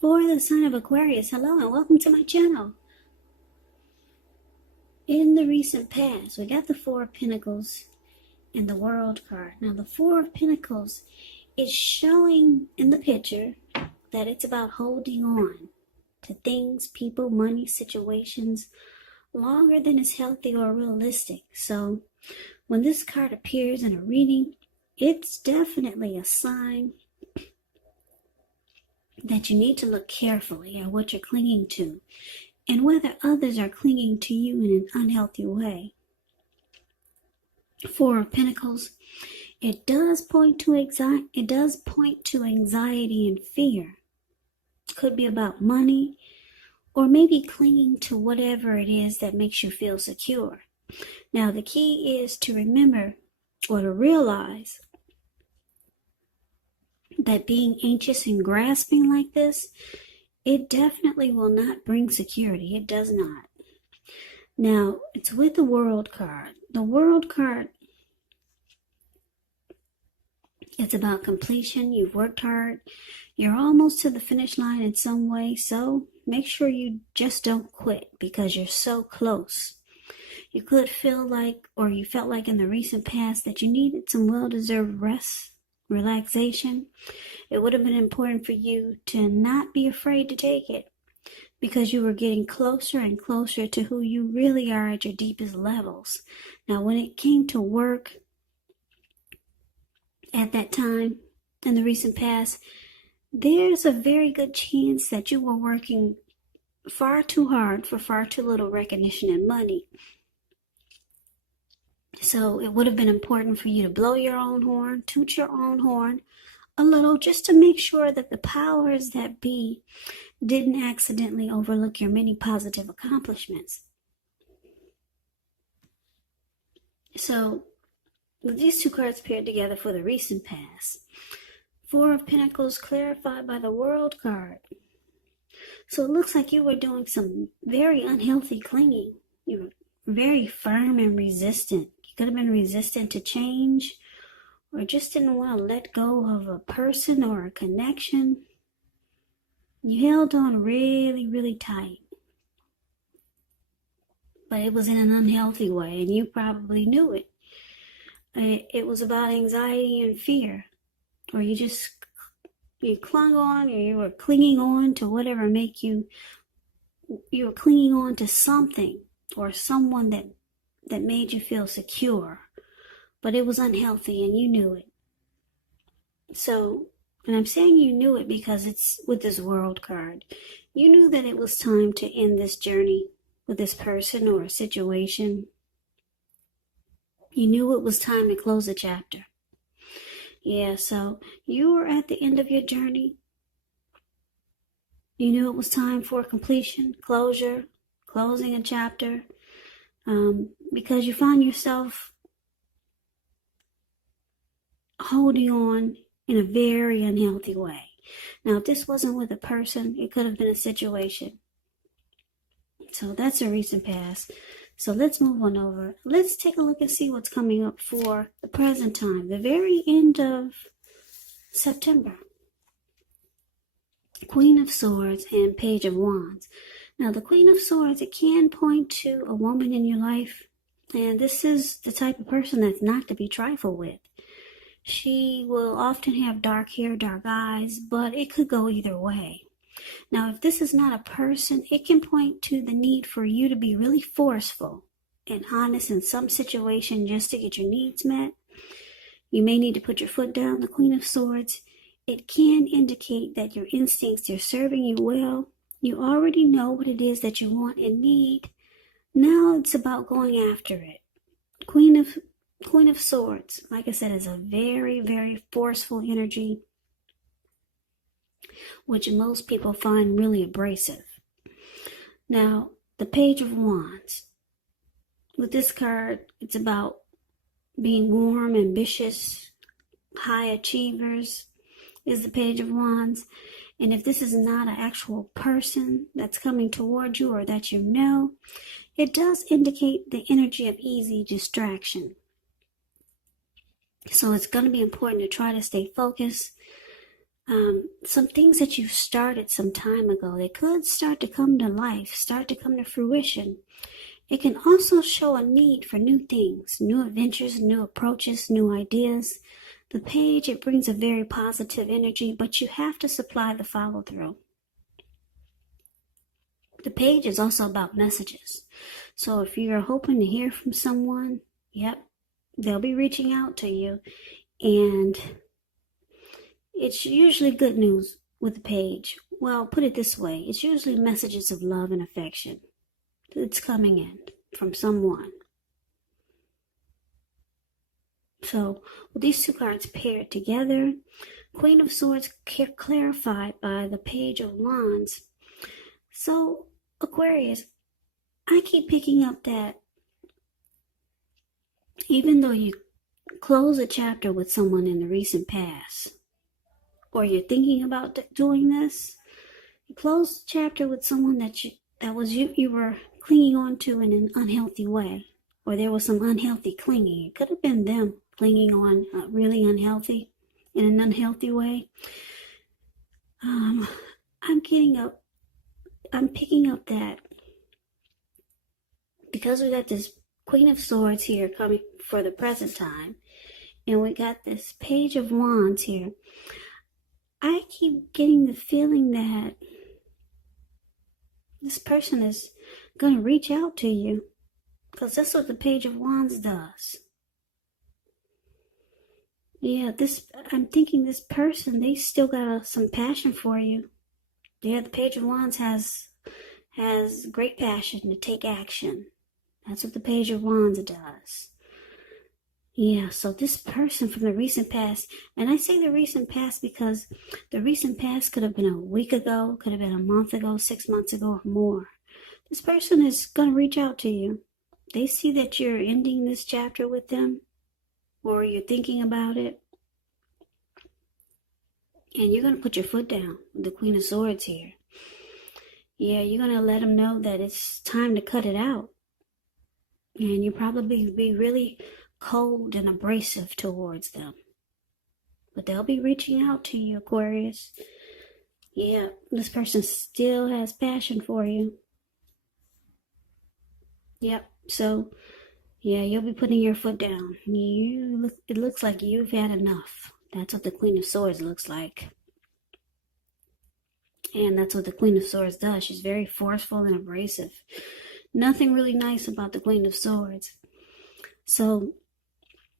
For the sign of Aquarius, hello and welcome to my channel. In the recent past, we got the Four of Pentacles and the World card. Now, the Four of Pentacles is showing in the picture that it's about holding on to things, people, money, situations longer than is healthy or realistic. So, when this card appears in a reading, it's definitely a sign that you need to look carefully at what you're clinging to and whether others are clinging to you in an unhealthy way. Four of Pentacles, it does point to anxiety and fear. It could be about money or maybe clinging to whatever it is that makes you feel secure. Now, the key is to remember or to realize that being anxious and grasping like this, it definitely will not bring security. It does not. Now, it's with the World card. The World card, it's about completion. You've worked hard. You're almost to the finish line in some way. So make sure you just don't quit because you're so close. You could feel like, or you felt like in the recent past, that you needed some well-deserved rest, relaxation. It would have been important for you to not be afraid to take it because you were getting closer and closer to who you really are at your deepest levels. Now, when it came to work at that time in the recent past, there's a very good chance that you were working far too hard for far too little recognition and money. So it would have been important for you to blow your own horn, toot your own horn a little, just to make sure that the powers that be didn't accidentally overlook your many positive accomplishments. So these two cards paired together for the recent past. Four of Pentacles clarified by the World card. So it looks like you were doing some very unhealthy clinging. You were very firm and resistant. You could have been resistant to change or just didn't want to let go of a person or a connection. You held on really, really tight. But it was in an unhealthy way, and you probably knew it. It was about anxiety and fear. Or you clung on, or you were clinging on to whatever you were clinging on to something or someone that made you feel secure. But it was unhealthy and you knew it. So, and I'm saying you knew it because it's with this World card. You knew that it was time to end this journey with this person or a situation. You knew it was time to close the chapter. Yeah, so you were at the end of your journey. You knew it was time for completion, closure, closing a chapter, because you found yourself holding on in a very unhealthy way. Now, if this wasn't with a person, it could have been a situation. So that's a recent past. So let's move on over. Let's take a look and see what's coming up for the present time, the very end of September. Queen of Swords and Page of Wands. Now, the Queen of Swords, it can point to a woman in your life, and this is the type of person that's not to be trifled with. She will often have dark hair, dark eyes, but it could go either way. Now, if this is not a person, it can point to the need for you to be really forceful and honest in some situation just to get your needs met. You may need to put your foot down. The Queen of Swords, it can indicate that your instincts are serving you well. You already know what it is that you want and need. Now it's about going after it. Queen of Swords, like I said, is a very, very forceful energy, which most people find really abrasive. Now, the Page of Wands. With this card, it's about being warm, ambitious, high achievers is the Page of Wands. And if this is not an actual person that's coming toward you or that you know, it does indicate the energy of easy distraction. So it's going to be important to try to stay focused. some things that you started some time ago, they could start to come to life, start to come to fruition. It can also show a need for new things, new adventures, new approaches, new ideas. The page, it brings a very positive energy, but you have to supply the follow through. The page is also about messages. So if you're hoping to hear from someone, yep, they'll be reaching out to you. And it's usually good news with the page. Well, put it this way. It's usually messages of love and affection that's coming in from someone. So with these two cards paired together, Queen of Swords clarified by the Page of Wands. So Aquarius, I keep picking up that even though you close a chapter with someone in the recent past, or you're thinking about doing this, you close the chapter with someone that you were clinging on to in an unhealthy way, or there was some unhealthy clinging. It could have been them clinging on really unhealthy, in an unhealthy way. I'm picking up that because we got this Queen of Swords here coming for the present time, and we got this Page of Wands here, I keep getting the feeling that this person is going to reach out to you, because that's what the Page of Wands does. Yeah, I'm thinking this person, they still got some passion for you. Yeah, the Page of Wands has great passion to take action. That's what the Page of Wands does. Yeah, so this person from the recent past, and I say the recent past because the recent past could have been a week ago, could have been a month ago, 6 months ago, or more. This person is going to reach out to you. They see that you're ending this chapter with them, or you're thinking about it, and you're going to put your foot down with the Queen of Swords here. Yeah, you're going to let them know that it's time to cut it out. And you probably be really cold and abrasive towards them. But they'll be reaching out to you, Aquarius. Yeah, this person still has passion for you. Yep, so, yeah, you'll be putting your foot down. It looks like you've had enough. That's what the Queen of Swords looks like. And that's what the Queen of Swords does. She's very forceful and abrasive. Nothing really nice about the Queen of Swords. So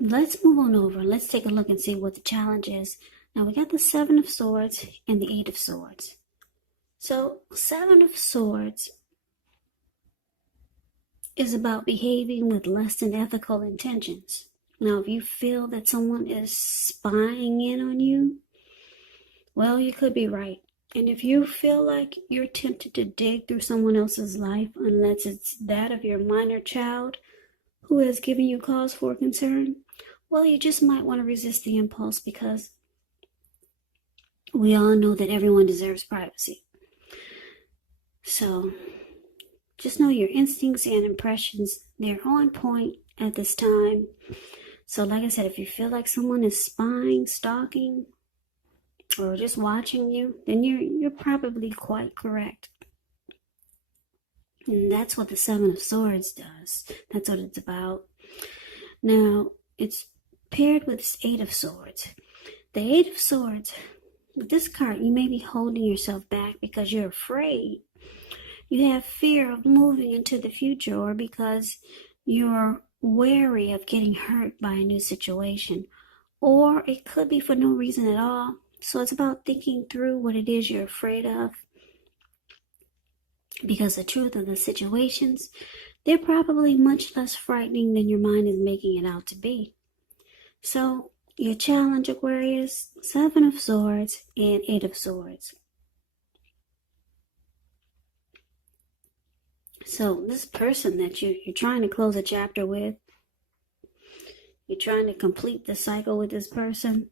let's move on over. Let's take a look and see what the challenge is. Now we got the Seven of Swords and the Eight of Swords. So Seven of Swords is about behaving with less than ethical intentions. Now if you feel that someone is spying in on you, well, you could be right. And if you feel like you're tempted to dig through someone else's life, unless it's that of your minor child who has given you cause for concern, well, you just might want to resist the impulse, because we all know that everyone deserves privacy. So just know your instincts and impressions, they're on point at this time. So like I said, if you feel like someone is spying, stalking, or just watching you, then you're probably quite correct. And that's what the Seven of Swords does. That's what it's about. Now, it's paired with this Eight of Swords. The Eight of Swords, with this card, you may be holding yourself back because you're afraid. You have fear of moving into the future, or because you're wary of getting hurt by a new situation. Or it could be for no reason at all. So it's about thinking through what it is you're afraid of. Because the truth of the situations, they're probably much less frightening than your mind is making it out to be. So your challenge, Aquarius, Seven of Swords and Eight of Swords. So this person that you're trying to close a chapter with, you're trying to complete the cycle with this person.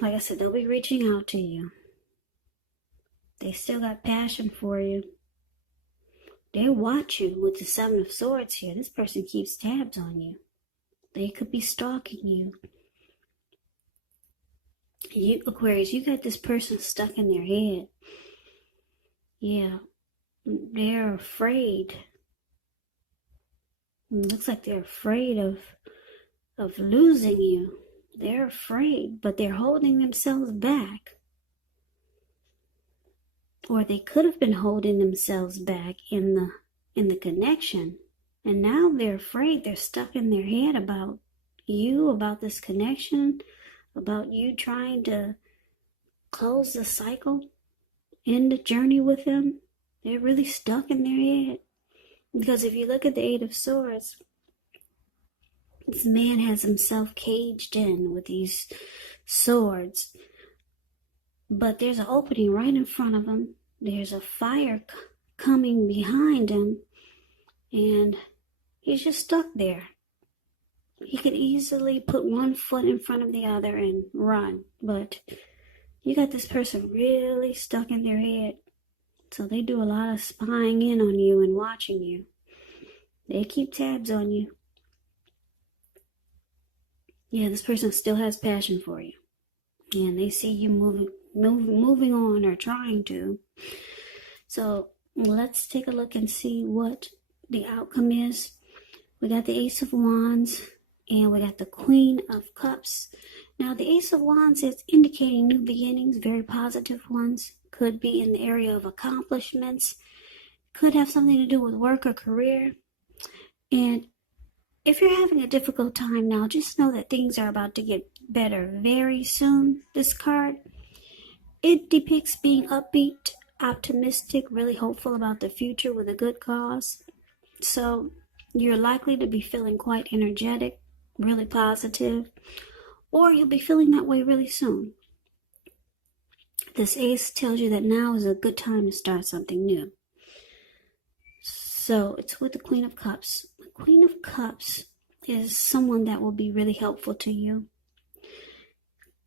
Like I said, they'll be reaching out to you. They still got passion for you. They watch you with the Seven of Swords here. This person keeps tabs on you. They could be stalking you. You, Aquarius, you got this person stuck in their head. Yeah, they're afraid. It looks like they're afraid of losing you. They're afraid, but they're holding themselves back. Or they could have been holding themselves back in the connection. And now they're afraid. They're stuck in their head about you, about this connection, about you trying to close the cycle, end the journey with them. They're really stuck in their head. Because if you look at the Eight of Swords, this man has himself caged in with these swords. But there's an opening right in front of him. There's a fire coming behind him. And he's just stuck there. He could easily put one foot in front of the other and run. But you got this person really stuck in their head. So they do a lot of spying in on you and watching you. They keep tabs on you. Yeah, this person still has passion for you. And they see you moving on or trying to. So let's take a look and see what the outcome is. We got the Ace of Wands and we got the Queen of Cups. Now the Ace of Wands is indicating new beginnings, very positive ones. Could be in the area of accomplishments. Could have something to do with work or career. And if you're having a difficult time now, just know that things are about to get better very soon. This card, it depicts being upbeat, optimistic, really hopeful about the future with a good cause. So you're likely to be feeling quite energetic, really positive, or you'll be feeling that way really soon. This ace tells you that now is a good time to start something new. So it's with the Queen of Cups. The Queen of Cups is someone that will be really helpful to you.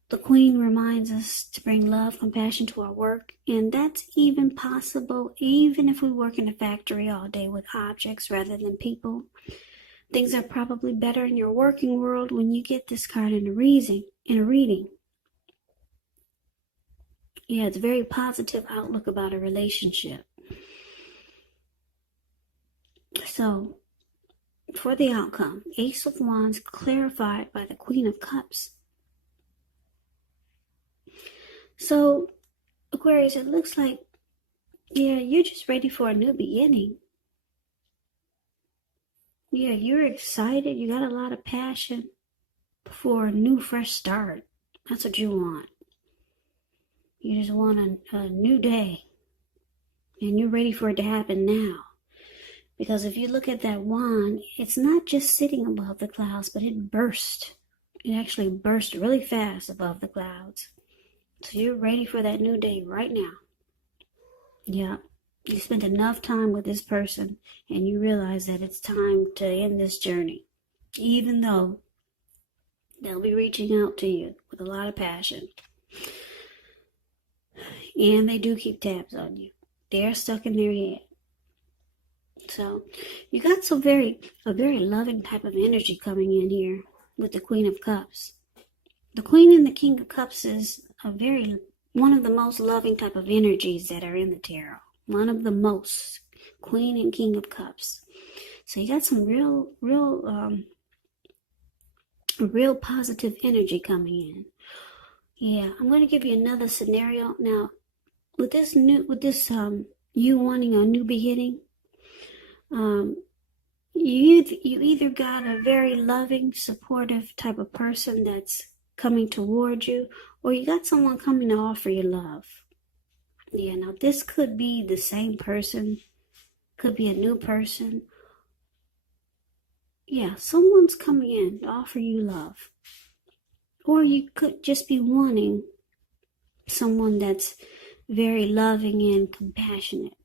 The Queen reminds us to bring love, compassion to our work, and that's even possible even if we work in a factory all day with objects rather than people. Things are probably better in your working world when you get this card in a reading. Yeah, it's a very positive outlook about a relationship. So, for the outcome, Ace of Wands clarified by the Queen of Cups. So, Aquarius, it looks like, yeah, you're just ready for a new beginning. Yeah, you're excited. You got a lot of passion for a new, fresh start. That's what you want. You just want a new day. And you're ready for it to happen now. Because if you look at that wand, it's not just sitting above the clouds, but it burst. It actually burst really fast above the clouds. So you're ready for that new day right now. Yeah. You spent enough time with this person and you realize that it's time to end this journey. Even though they'll be reaching out to you with a lot of passion. And they do keep tabs on you. They're stuck in their head. So you got a very loving type of energy coming in here with the Queen of Cups. The Queen and the King of Cups is one of the most loving type of energies that are in the tarot. One of the most. Queen and King of Cups. So you got some real positive energy coming in. Yeah, I'm going to give you another scenario. Now, with this you wanting a new beginning, you either got a very loving, supportive type of person that's coming toward you, or you got someone coming to offer you love. Yeah, now this could be the same person, could be a new person. Yeah, someone's coming in to offer you love. Or you could just be wanting someone that's very loving and compassionate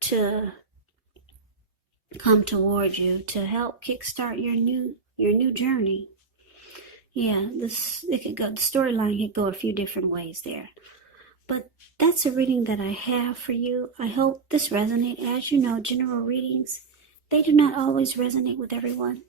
to come toward you to help kickstart your new journey. Yeah, the storyline could go a few different ways there. But that's a reading that I have for you. I hope this resonates. As you know, general readings, they do not always resonate with everyone.